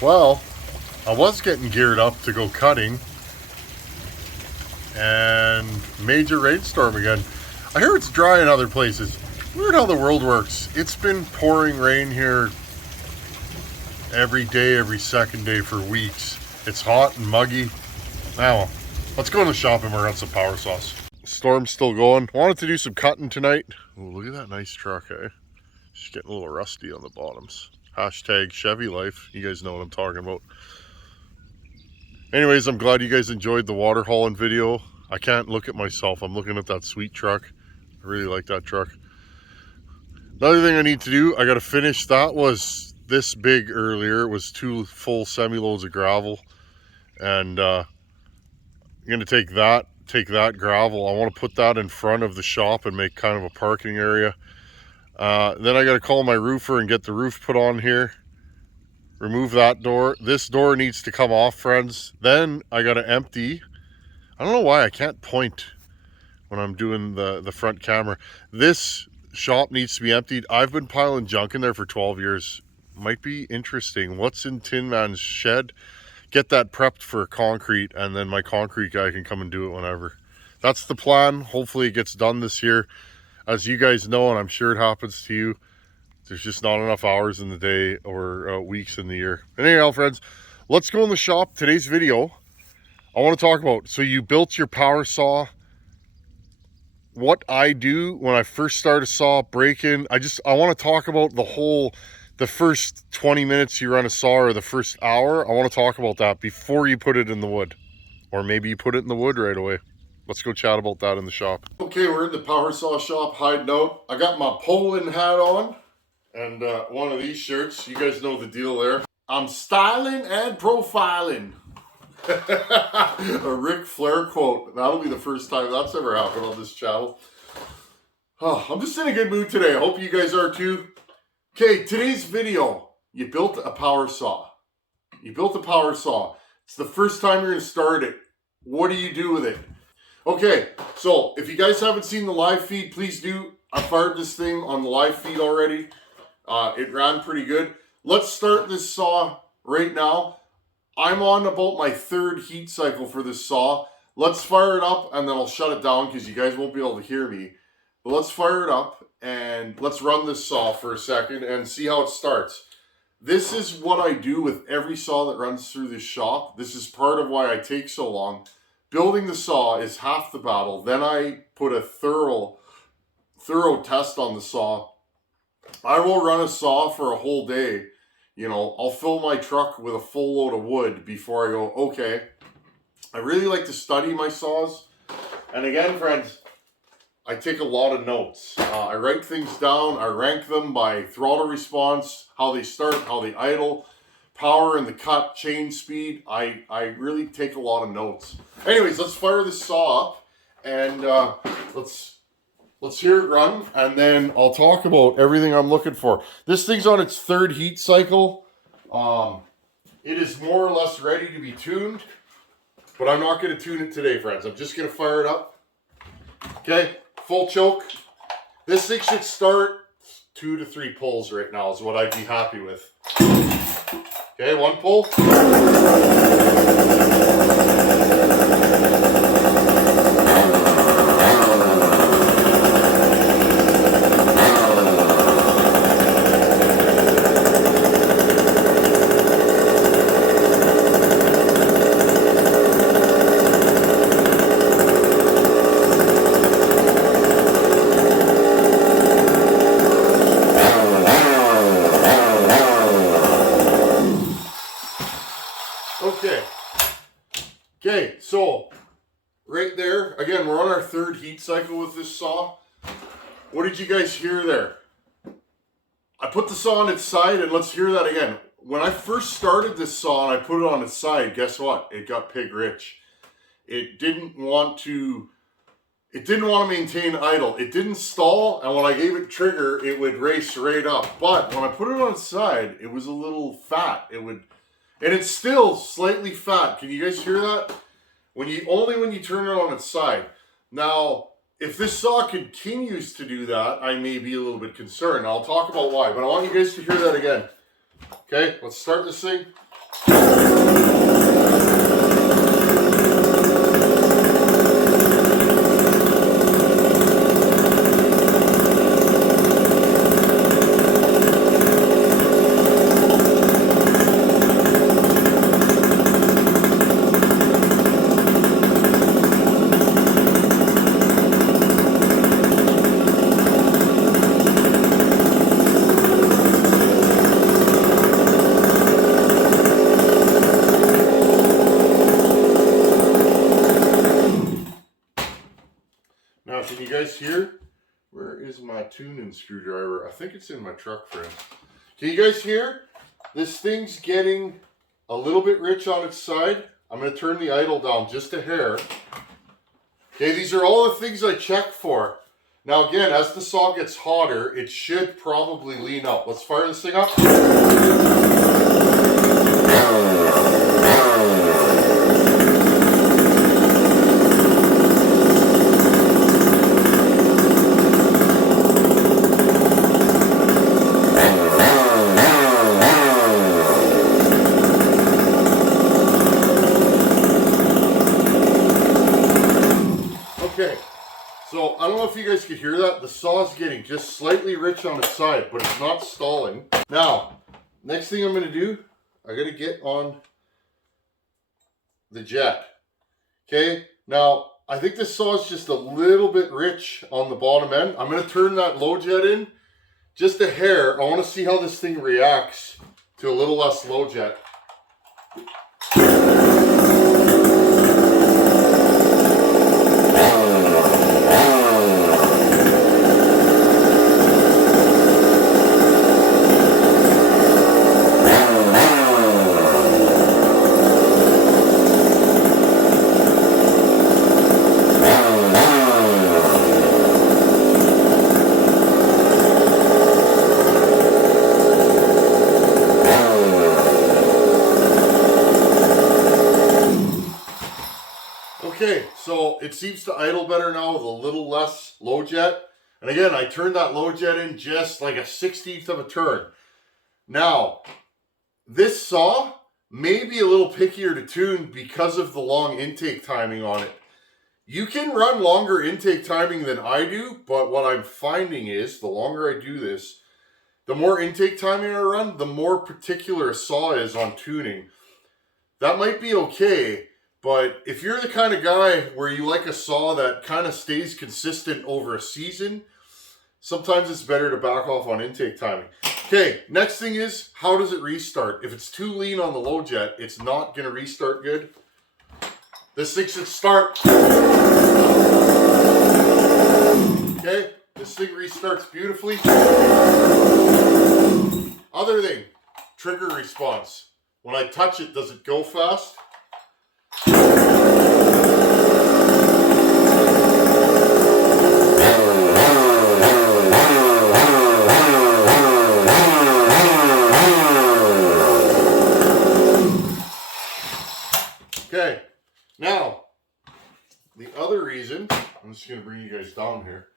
Well, I was getting geared up to go cutting, and major rainstorm again. I hear it's dry in other places. Weird how the world works. It's been pouring rain here every day, every second day for weeks. It's hot and muggy. Now, let's go to the shop and we're on some power saws. Storm's still going. Wanted to do some cutting tonight. Oh, look at that nice truck, eh? Just getting a little rusty on the bottoms. Hashtag Chevy life. You guys know what I'm talking about. Anyways, I'm glad you guys enjoyed the water hauling video. I can't look at myself. I'm looking at that sweet truck. I really like that truck. Another thing I need to do, I got to finish. That was this big earlier. It was 2 full semi-loads of gravel. And I'm going to take that gravel. I want to put that in front of the shop and make kind of a parking area. Then I got to call my roofer and get the roof put on here. Remove that door. This door needs to come off, friends. Then I got to empty. I don't know why I can't point when I'm doing the front camera. This shop needs to be emptied. I've been piling junk in there for 12 years. Might be interesting. What's in Tin Man's shed? Get that prepped for concrete, and then my concrete guy can come and do it whenever. That's the plan. Hopefully it gets done this year. As you guys know, and I'm sure it happens to you, there's just not enough hours in the day or weeks in the year. Anyhow, friends, let's go in the shop. Today's video, I want to talk about, so you built your power saw. What I do when I first start a saw, break-in. I want to talk about the first 20 minutes you run a saw, or the first hour. I want to talk about that before you put it in the wood. Or maybe you put it in the wood right away. Let's go chat about that in the shop. Okay, we're in the power saw shop hiding out. I got my Poland hat on and one of these shirts. You guys know the deal there. I'm styling and profiling. A Ric Flair quote. That'll be the first time that's ever happened on this channel. Oh, I'm just in a good mood today. I hope you guys are too. Okay, today's video. You built a power saw. You built a power saw. It's the first time you're going to start it. What do you do with it? Okay, so if you guys haven't seen the live feed, please do. I fired this thing on the live feed already. It ran pretty good. Let's start this saw right now. I'm on about my 3rd heat cycle for this saw. Let's fire it up and then I'll shut it down because you guys won't be able to hear me. But let's fire it up and let's run this saw for a second and see how it starts. This is what I do with every saw that runs through this shop. This is part of why I take so long. Building the saw is half the battle. Then I put a thorough test on the saw. I will run a saw for a whole day. You know, I'll fill my truck with a full load of wood before I go, okay. I really like to study my saws. And again, friends, I take a lot of notes. I write things down. I rank them by throttle response, how they start, how they idle, power in the cut, chain speed. I really take a lot of notes. Anyways, let's fire this saw up and let's hear it run, and then I'll talk about everything I'm looking for. This thing's on its 3rd heat cycle. It is more or less ready to be tuned, but I'm not going to tune it today, friends. I'm just going to fire it up. Okay, full choke. This thing should start 2 to 3 pulls right now is what I'd be happy with. Okay, 1 pull. Okay, so right there, again, we're on our 3rd heat cycle with this saw. What did you guys hear there? I put the saw on its side, and let's hear that again. When I first started this saw and I put it on its side, guess what? It got pig rich. It didn't want to maintain idle. It didn't stall, and when I gave it trigger, it would race right up. But when I put it on its side, it was a little fat. And it's still slightly fat. Can you guys hear that? Only when you turn it on its side. Now, if this saw continues to do that, I may be a little bit concerned. I'll talk about why, but I want you guys to hear that again. Okay, let's start this thing. my tuning screwdriver. I think it's in my truck, friends. Can you guys hear? This thing's getting a little bit rich on its side. I'm going to turn the idle down just a hair. Okay, these are all the things I check for. Now again, as the saw gets hotter, it should probably lean up. Let's fire this thing up. Okay, so I don't know if you guys could hear that. The saw's getting just slightly rich on its side, but it's not stalling. Now, next thing I'm going to do, I got to get on the jet. Okay, now I think this saw is just a little bit rich on the bottom end. I'm going to turn that low jet in just a hair. I want to see how this thing reacts to a little less low jet. Okay, so it seems to idle better now with a little less low jet. And again, I turned that low jet in just like a 1/16 of a turn. Now, this saw may be a little pickier to tune because of the long intake timing on it. You can run longer intake timing than I do, but what I'm finding is the longer I do this, the more intake timing I run, the more particular a saw is on tuning. That might be okay. But if you're the kind of guy where you like a saw that kind of stays consistent over a season, sometimes it's better to back off on intake timing. Okay, next thing is, how does it restart? If it's too lean on the low jet, it's not going to restart good. This thing should start. Okay, this thing restarts beautifully. Other thing, trigger response. When I touch it, does it go fast? Okay, now, the other reason, I'm just going to bring you guys down here.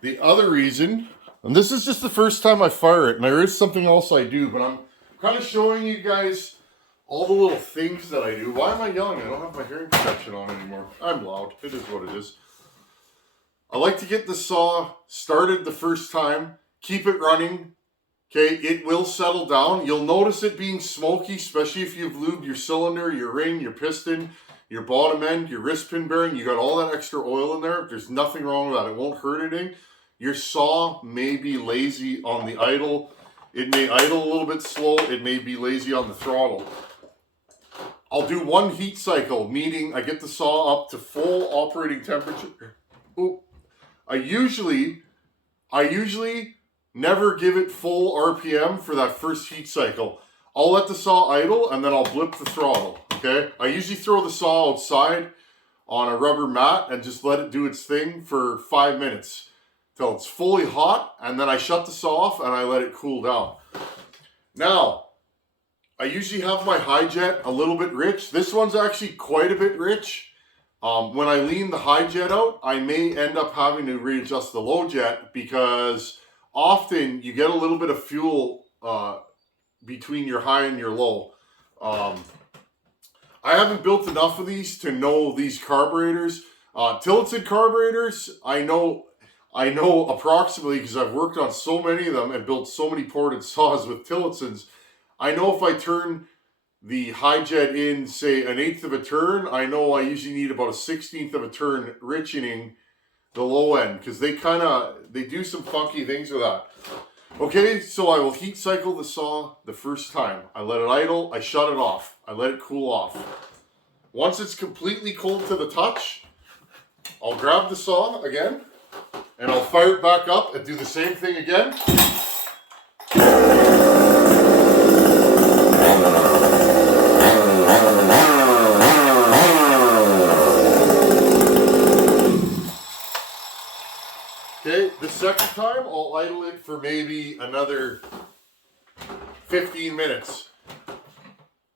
The other reason, and this is just the first time I fire it, and there is something else I do, but I'm kind of showing you guys all the little things that I do. Why am I yelling? I don't have my hearing protection on anymore. I'm loud. It is what it is. I like to get the saw started the first time. Keep it running. Okay, it will settle down. You'll notice it being smoky, especially if you've lubed your cylinder, your ring, your piston, your bottom end, your wrist pin bearing. You got all that extra oil in there. There's nothing wrong with that. It won't hurt anything. Your saw may be lazy on the idle. It may idle a little bit slow. It may be lazy on the throttle. I'll do one heat cycle, meaning I get the saw up to full operating temperature. Ooh. I usually never give it full RPM for that first heat cycle. I'll let the saw idle and then I'll blip the throttle, okay? I usually throw the saw outside on a rubber mat and just let it do its thing for 5 minutes till it's fully hot, and then I shut the saw off and I let it cool down. Now, I usually have my high jet a little bit rich. This one's actually quite a bit rich. When I lean the high jet out, I may end up having to readjust the low jet because often you get a little bit of fuel between your high and your low. I haven't built enough of these to know these carburetors. Tillotson carburetors, I know approximately because I've worked on so many of them and built so many ported saws with Tillotsons. I know if I turn the high jet in, say, 1/8 of a turn, I know I usually need about a 1/16 of a turn richening the low end because they do some funky things with that. Okay, so I will heat cycle the saw the first time. I let it idle, I shut it off, I let it cool off. Once it's completely cold to the touch, I'll grab the saw again. And I'll fire it back up and do the same thing again. Okay, the second time I'll idle it for maybe another 15 minutes.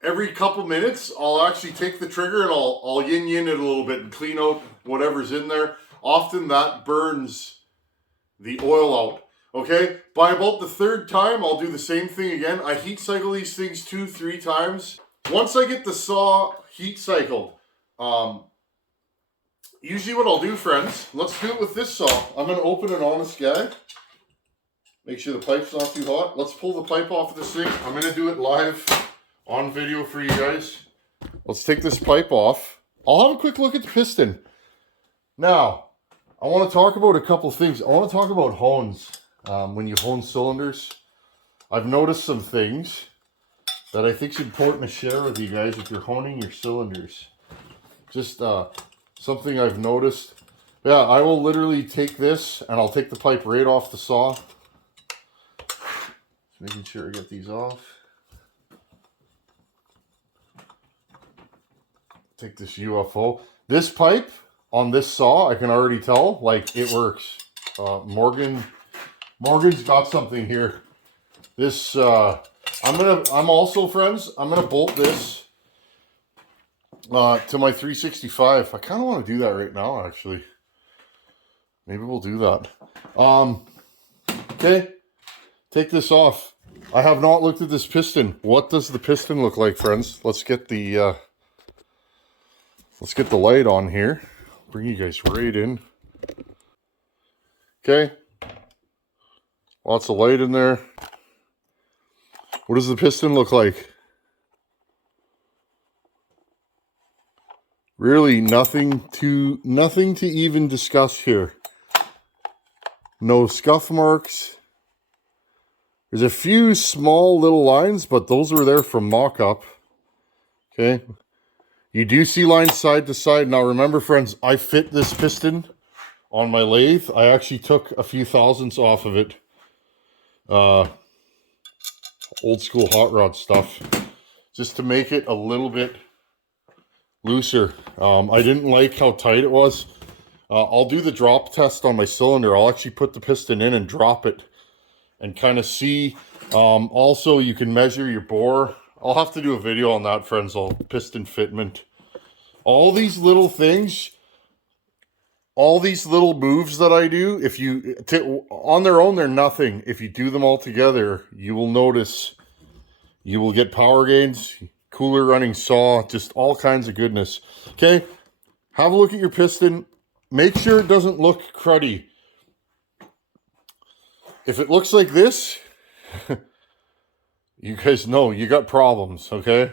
Every couple minutes I'll actually take the trigger and I'll yin it a little bit and clean out whatever's in there. Often that burns the oil out. Okay, by about the third time I'll do the same thing again. I heat cycle these things 2-3 times. Once I get the saw heat cycled, usually what I'll do, friends, let's do it with this saw. I'm going to open an honest gag. Make sure the pipe's not too hot. Let's pull the pipe off of this thing. I'm going to do it live on video for you guys. Let's take this pipe off. I'll have a quick look at the piston. Now, I want to talk about a couple things. I want to talk about hones. When you hone cylinders, I've noticed some things that I think is important to share with you guys if you're honing your cylinders. Just something I've noticed. Yeah, I will literally take this and I'll take the pipe right off the saw. Just making sure I get these off. Take this UFO. This pipe on this saw, I can already tell, like, it works. Morgan's got something here. This I'm also, friends, I'm gonna bolt this to my 365. I kind of want to do that right now, actually. Maybe we'll do that. Okay, take this off. I have not looked at this piston. What does the piston look like, friends? Let's get the light on here. Bring you guys right in. Okay. Lots of light in there. What does the piston look like? Really nothing to even discuss here. No scuff marks. There's a few small little lines, but those were there from mock-up. Okay. You do see lines side to side. Now remember, friends, I fit this piston on my lathe. I actually took a few thousandths off of it. Old school hot rod stuff. Just to make it a little bit looser. I didn't like how tight it was. I'll do the drop test on my cylinder. I'll actually put the piston in and drop it and kind of see. Also, you can measure your bore. I'll have to do a video on that, friends. Piston fitment. All these little things, all these little moves that I do, if you, on their own, they're nothing. If you do them all together, you will notice you will get power gains, cooler running saw, just all kinds of goodness. Okay, have a look at your piston. Make sure it doesn't look cruddy. If it looks like this, you guys know you got problems, okay?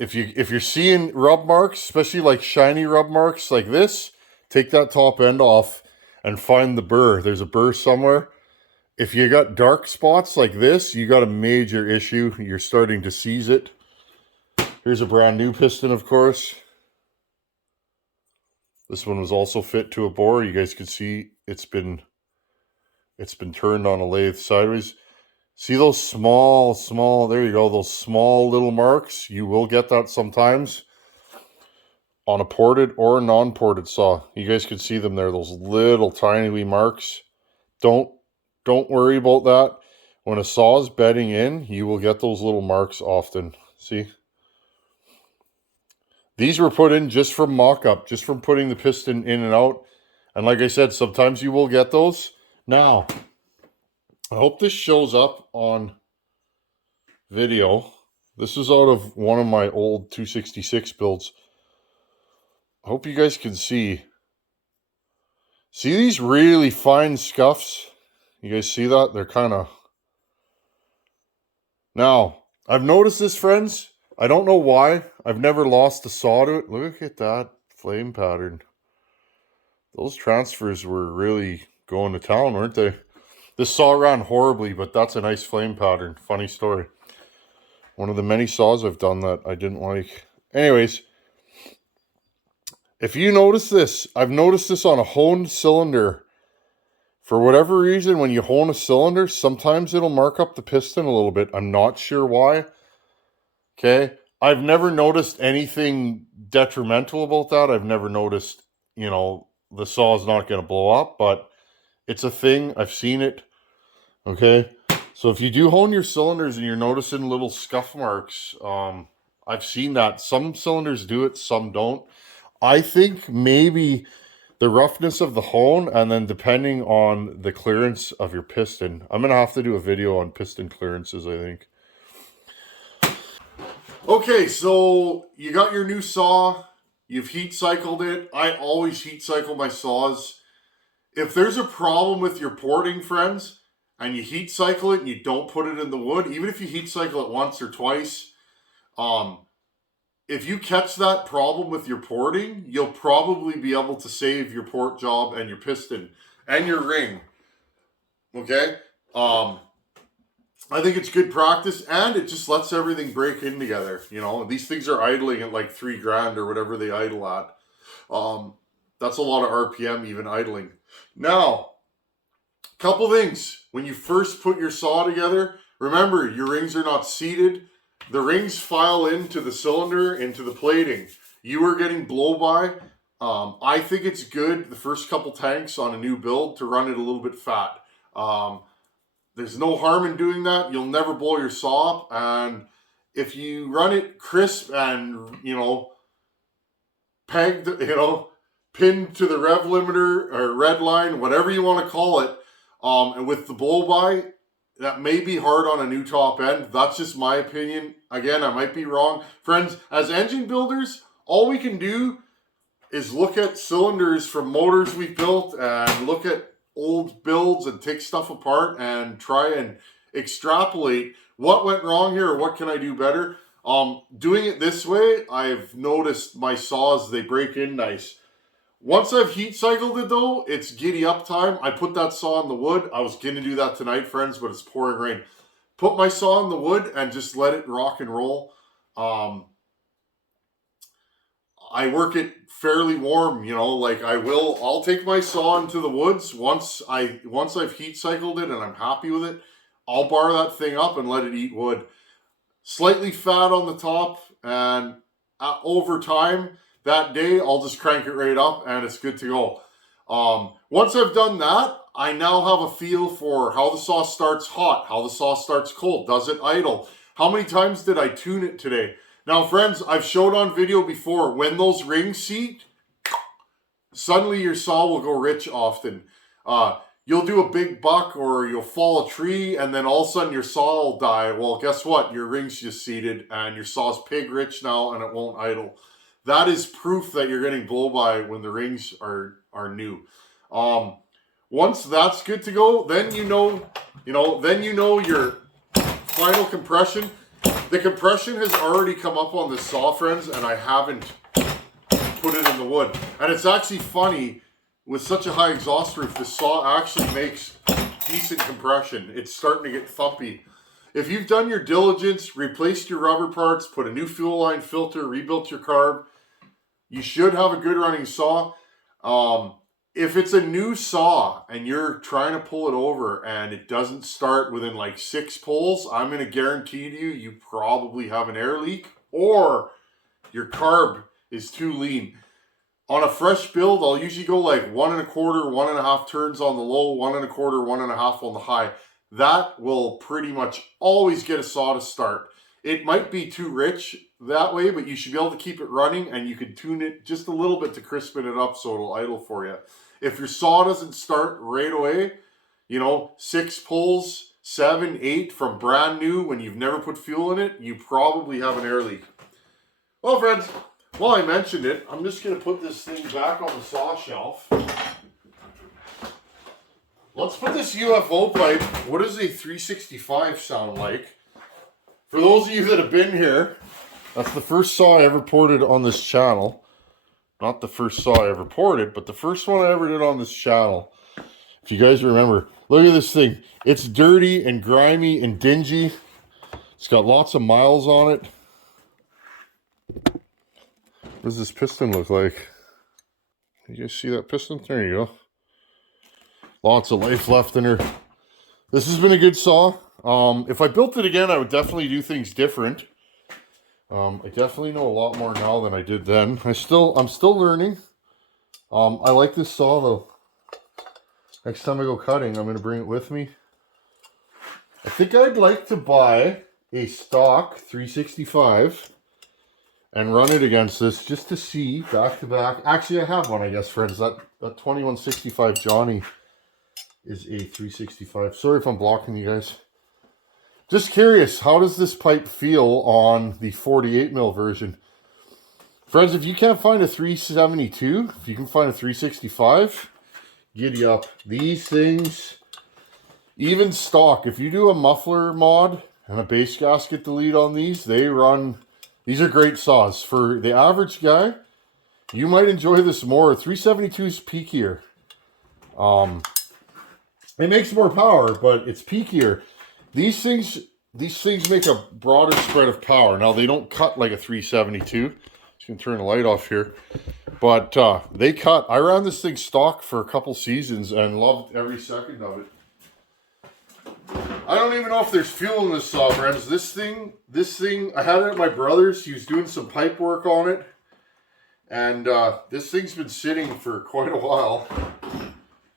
If you're seeing rub marks, especially like shiny rub marks like this, take that top end off and find the burr. There's a burr somewhere. If you got dark spots like this, you got a major issue. You're starting to seize it. Here's a brand new piston, of course. This one was also fit to a bore. You guys can see it's been turned on a lathe sideways. See those small, there you go, those small little marks? You will get that sometimes on a ported or non-ported saw. You guys can see them there, those little tiny wee marks. Don't worry about that. When a saw is bedding in, you will get those little marks often. See? These were put in just from mock-up, just from putting the piston in and out. And like I said, sometimes you will get those. Now, I hope this shows up on video. This is out of one of my old 266 builds. I hope you guys can see. See these really fine scuffs? You guys see that? They're kind of... Now, I've noticed this, friends. I don't know why. I've never lost a saw to it. Look at that flame pattern. Those transfers were really going to town, weren't they? This saw ran horribly, but that's a nice flame pattern. Funny story. One of the many saws I've done that I didn't like. Anyways, If you notice this, I've noticed this on a honed cylinder. For whatever reason, when you hone a cylinder, sometimes it'll mark up the piston a little bit. I'm not sure why. Okay. I've never noticed anything detrimental about that. I've never noticed, you know, the saw is not going to blow up, but it's a thing. I've seen it. Okay. So if you do hone your cylinders and you're noticing little scuff marks, I've seen that. Some cylinders do it, some don't. I think maybe the roughness of the hone, and then depending on the clearance of your piston. I'm going to have to do a video on piston clearances, I think. Okay, so you got your new saw. You've heat cycled it. I always heat cycle my saws. If there's a problem with your porting, friends, and you heat cycle it and you don't put it in the wood, even if you heat cycle it once or twice, if you catch that problem with your porting, you'll probably be able to save your port job and your piston and your ring. Okay? I think it's good practice, and it just lets everything break in together. You know, these things are idling at like $3,000 or whatever they idle at. That's a lot of RPM even idling. Now, couple things. When you first put your saw together, remember your rings are not seated. The rings file into the cylinder, into the plating. You are getting blow by. I think it's good the first couple tanks on a new build to run it a little bit fat. There's no harm in doing that. You'll never blow your saw up. And if you run it crisp and, you know, pegged, you know, pinned to the rev limiter or red line, whatever you want to call it, and with the blow by, that may be hard on a new top end. That's just my opinion. Again, I might be wrong. Friends, as engine builders, all we can do is look at cylinders from motors we've built and look at old builds and take stuff apart and try and extrapolate what went wrong here or what can I do better. Doing it this way, I've noticed my saws, they break in nice. Once I've heat cycled it though, it's giddy up time. I put that saw in the wood. I was going to do that tonight, friends, but it's pouring rain. Put my saw in the wood and just let it rock and roll. I work it fairly warm, you know, like I'll take my saw into the woods once I've heat cycled it and I'm happy with it. I'll bar that thing up and let it eat wood. Slightly fat on the top, and over time, that day, I'll just crank it right up and it's good to go. Once I've done that, I now have a feel for how the saw starts hot, how the saw starts cold, does it idle? How many times did I tune it today? Now, friends, I've showed on video before, when those rings seat, suddenly your saw will go rich often. You'll do a big buck or you'll fall a tree and then all of a sudden your saw will die. Well, guess what? Your ring's just seated and your saw's pig rich now and it won't idle. That is proof that you're getting blow by when the rings are new. Once that's good to go, then you know your final compression. The compression has already come up on the saw, friends, and I haven't put it in the wood. And it's actually funny, with such a high exhaust roof, the saw actually makes decent compression. It's starting to get thumpy. If you've done your diligence, replaced your rubber parts, put a new fuel line filter, rebuilt your carb, you should have a good running saw. If it's a new saw and you're trying to pull it over and it doesn't start within like 6 pulls, I'm going to guarantee to you probably have an air leak or your carb is too lean. On a fresh build, I'll usually go like 1 1/4, 1.5 turns on the low, 1 1/4, 1.5 on the high. That will pretty much always get a saw to start. It might be too rich that way, but you should be able to keep it running and you can tune it just a little bit to crispen it up so it'll idle for you. If your saw doesn't start right away, 6 pulls, 7, 8 from brand new when you've never put fuel in it, you probably have an air leak. Well, friends, while I mentioned it, I'm just going to put this thing back on the saw shelf. Let's put this UFO pipe. What does a 365 sound like? For those of you that have been here, that's the first saw I ever ported on this channel. Not the first saw I ever ported, but the first one I ever did on this channel. If you guys remember, look at this thing. It's dirty and grimy and dingy. It's got lots of miles on it. What does this piston look like? You guys see that piston? There you go. Lots of life left in her. This has been a good saw. If I built it again, I would definitely do things different. I definitely know a lot more now than I did then. I'm still learning. I like this saw though. Next time I go cutting, I'm going to bring it with me. I think I'd like to buy a stock 365 and run it against this just to see back to back. Actually, I have one, I guess, friends. That 2165 Johnny is a 365. Sorry if I'm blocking you guys. Just curious, how does this pipe feel on the 48 mil version? Friends, if you can't find a 372, if you can find a 365, giddy up. These things, even stock, if you do a muffler mod and a base gasket delete on these, these are great saws. For the average guy, you might enjoy this more. 372 is peakier. It makes more power, but it's peakier. These things make a broader spread of power. Now, they don't cut like a 372. Just gonna turn the light off here. But they cut. I ran this thing stock for a couple seasons and loved every second of it. I don't even know if there's fuel in this saw, friends. This thing, I had it at my brother's. He was doing some pipe work on it. And this thing's been sitting for quite a while,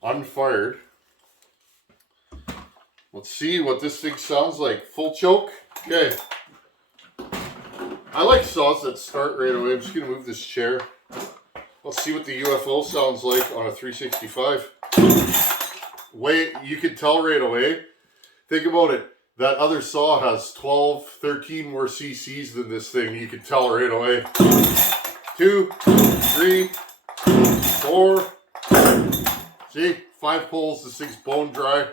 unfired. Let's see what this thing sounds like. Full choke. Okay. I like saws that start right away. I'm just going to move this chair. Let's see what the UFO sounds like on a 365. Wait, you can tell right away. Think about it. That other saw has 12, 13 more cc's than this thing. You can tell right away. 2, 3, 4. See? 5 pulls. This thing's bone dry.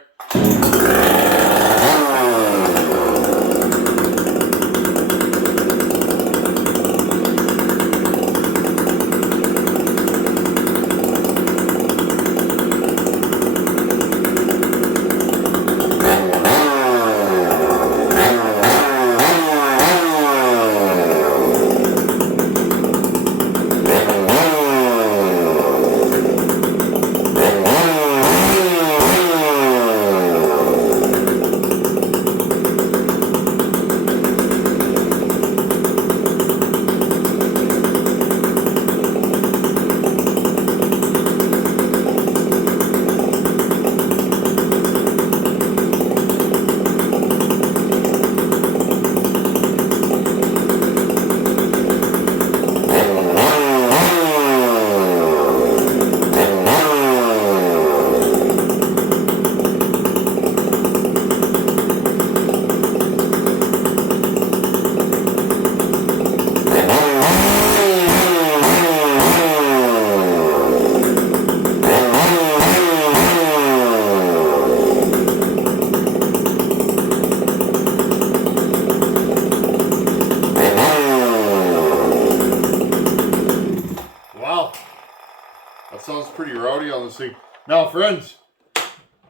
Pretty rowdy on this thing. Now, friends,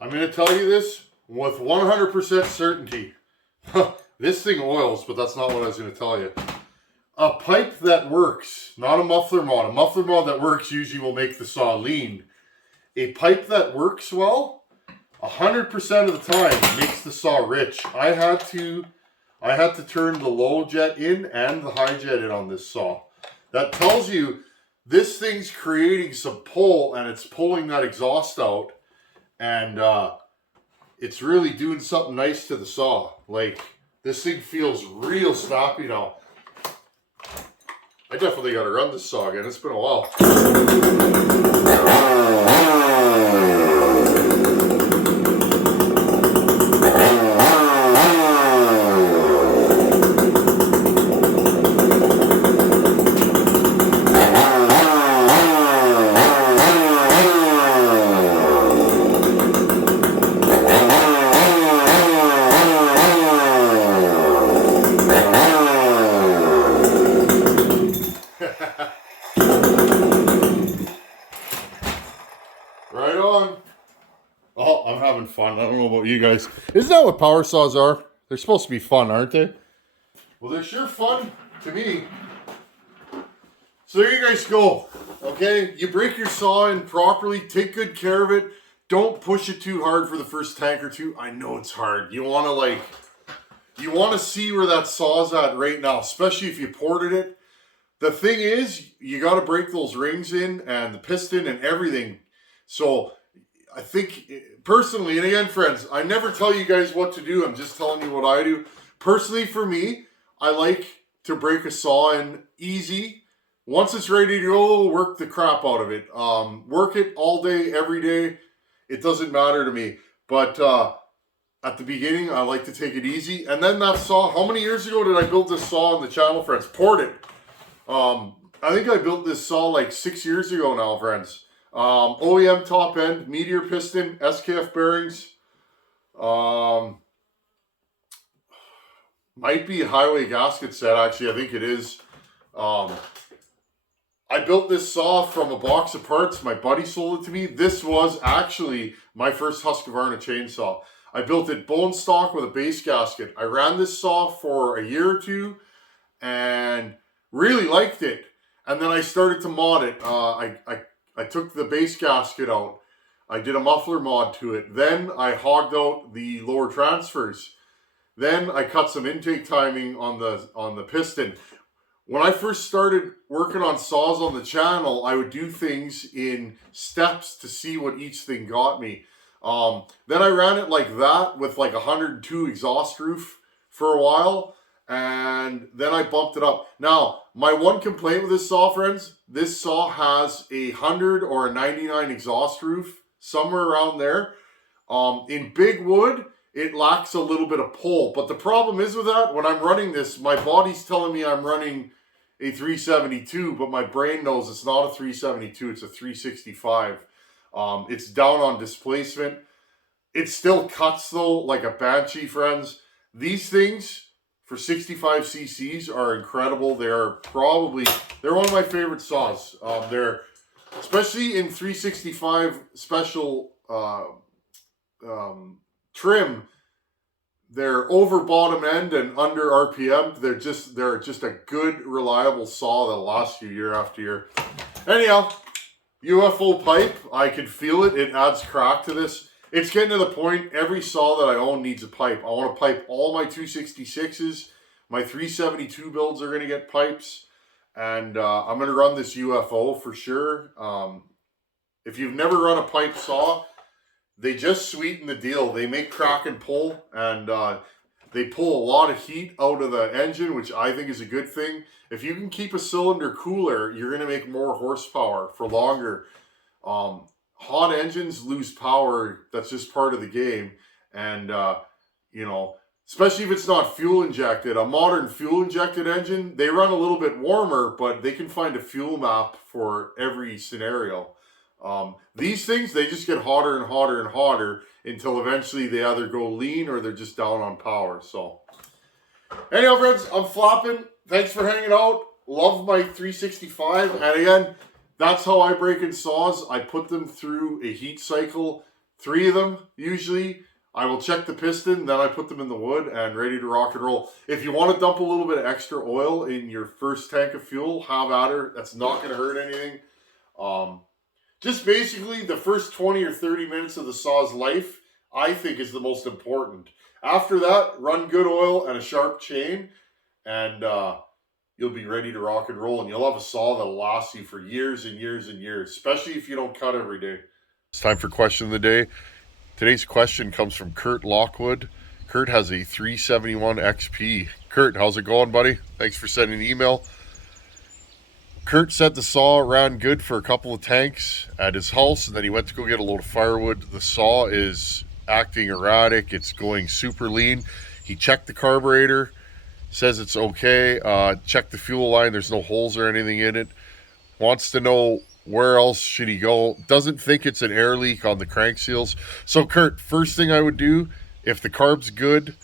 I'm going to tell you this with 100% certainty. This thing oils, but that's not what I was going to tell you. A pipe that works, not a muffler mod. A muffler mod that works usually will make the saw lean. A pipe that works well, 100% of the time makes the saw rich. I had to turn the low jet in and the high jet in on this saw. That tells you this thing's creating some pull, and it's pulling that exhaust out, and it's really doing something nice to the saw. Like, this thing feels real snappy now. I definitely got to run this saw again. It's been a while. Right on. Oh, I'm having fun. I don't know about you guys. Isn't that what power saws are? They're supposed to be fun, aren't they? Well, they're sure fun to me. So there you guys go. Okay, you break your saw in properly, take good care of it. Don't push it too hard for the first tank or two. I know it's hard. You want to see where that saw's at right now, especially if you ported it. The thing is, you got to break those rings in and the piston and everything. So I think personally, and again, friends, I never tell you guys what to do. I'm just telling you what I do. Personally, for me, I like to break a saw in easy. Once it's ready to go, work the crap out of it. Work it all day, every day. It doesn't matter to me. But at the beginning, I like to take it easy. And then that saw, how many years ago did I build this saw on the channel, friends? Poured it. I think I built this saw like 6 years ago now, friends. OEM top end, Meteor piston, SKF bearings. Might be a highway gasket set, actually. I think it is. I built this saw from a box of parts. My buddy sold it to me. This was actually my first Husqvarna chainsaw. I built it bone stock with a base gasket. I ran this saw for a year or two and really liked it. And then I started to mod it. I took the base gasket out. I did a muffler mod to it. Then I hogged out the lower transfers. Then I cut some intake timing on the piston. When I first started working on saws on the channel, I would do things in steps to see what each thing got me. Then I ran it like that with like 102 exhaust roof for a while, and then I bumped it up. Now, my one complaint with this saw, friends, this saw has a 100 or a 99 exhaust roof, somewhere around there. In big wood, it lacks a little bit of pull. But the problem is with that, when I'm running this, my body's telling me I'm running a 372, but my brain knows it's not a 372, it's a 365. It's down on displacement. It still cuts though, like a Banshee, friends. These things for 65 cc's are incredible. They're one of my favorite saws. They're, especially in 365 special trim, they're over bottom end and under RPM. They're just a good, reliable saw that'll last you year after year. Anyhow, UFO pipe, I can feel it. It adds crack to this. It's getting to the point, every saw that I own needs a pipe. I want to pipe all my 266s. My 372 builds are going to get pipes. And I'm going to run this UFO for sure. If you've never run a pipe saw, they just sweeten the deal. They make crack and pull, and they pull a lot of heat out of the engine, which I think is a good thing. If you can keep a cylinder cooler, you're going to make more horsepower for longer. Hot engines lose power. That's just part of the game. And, you know, especially if it's not fuel injected. A modern fuel injected engine, they run a little bit warmer, but they can find a fuel map for every scenario. These things, they just get hotter and hotter and hotter until eventually they either go lean or they're just down on power. So, anyhow, friends, I'm flopping. Thanks for hanging out. Love my 365. And again, that's how I break in saws. I put them through a heat cycle. 3 of them, usually. I will check the piston, then I put them in the wood and ready to rock and roll. If you want to dump a little bit of extra oil in your first tank of fuel, have at her. That's not going to hurt anything. Just basically the first 20 or 30 minutes of the saw's life, I think, is the most important. After that, run good oil and a sharp chain, and you'll be ready to rock and roll. And you'll have a saw that'll last you for years and years and years, especially if you don't cut every day. It's time for question of the day. Today's question comes from Kurt Lockwood. Kurt has a 371 XP. Kurt, how's it going, buddy? Thanks for sending an email. Kurt said the saw ran good for a couple of tanks at his house, and then he went to go get a load of firewood. The saw is acting erratic. It's going super lean. He checked the carburetor, says it's okay. Checked the fuel line. There's no holes or anything in it. Wants to know where else should he go. Doesn't think it's an air leak on the crank seals. So, Kurt, first thing I would do, if the carb's good,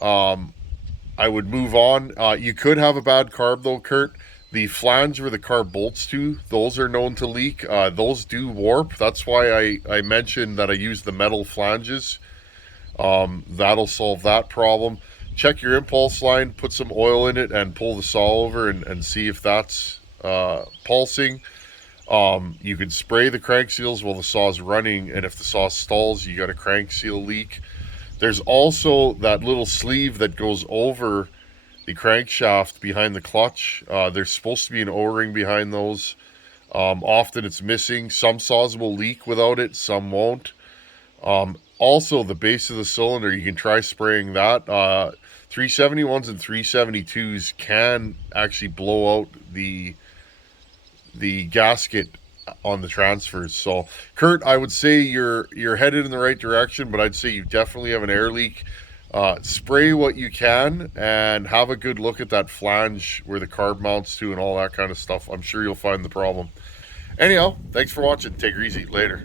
I would move on. You could have a bad carb, though, Kurt. The flange where the carb bolts to, those are known to leak. Those do warp. That's why I mentioned that I use the metal flanges. That'll solve that problem. Check your impulse line, put some oil in it, and pull the saw over and see if that's pulsing. You can spray the crank seals while the saw's running, and if the saw stalls, you got a crank seal leak. There's also that little sleeve that goes over the crankshaft behind the clutch. There's supposed to be an O-ring behind those. Often it's missing. Some saws will leak without it, some won't. Also, the base of the cylinder, you can try spraying that. 371s and 372s can actually blow out the gasket on the transfers. So, Kurt, I would say you're headed in the right direction, but I'd say you definitely have an air leak. Spray what you can and have a good look at that flange where the carb mounts to and all that kind of stuff. I'm sure you'll find the problem. Anyhow, thanks for watching. Take her easy. Later.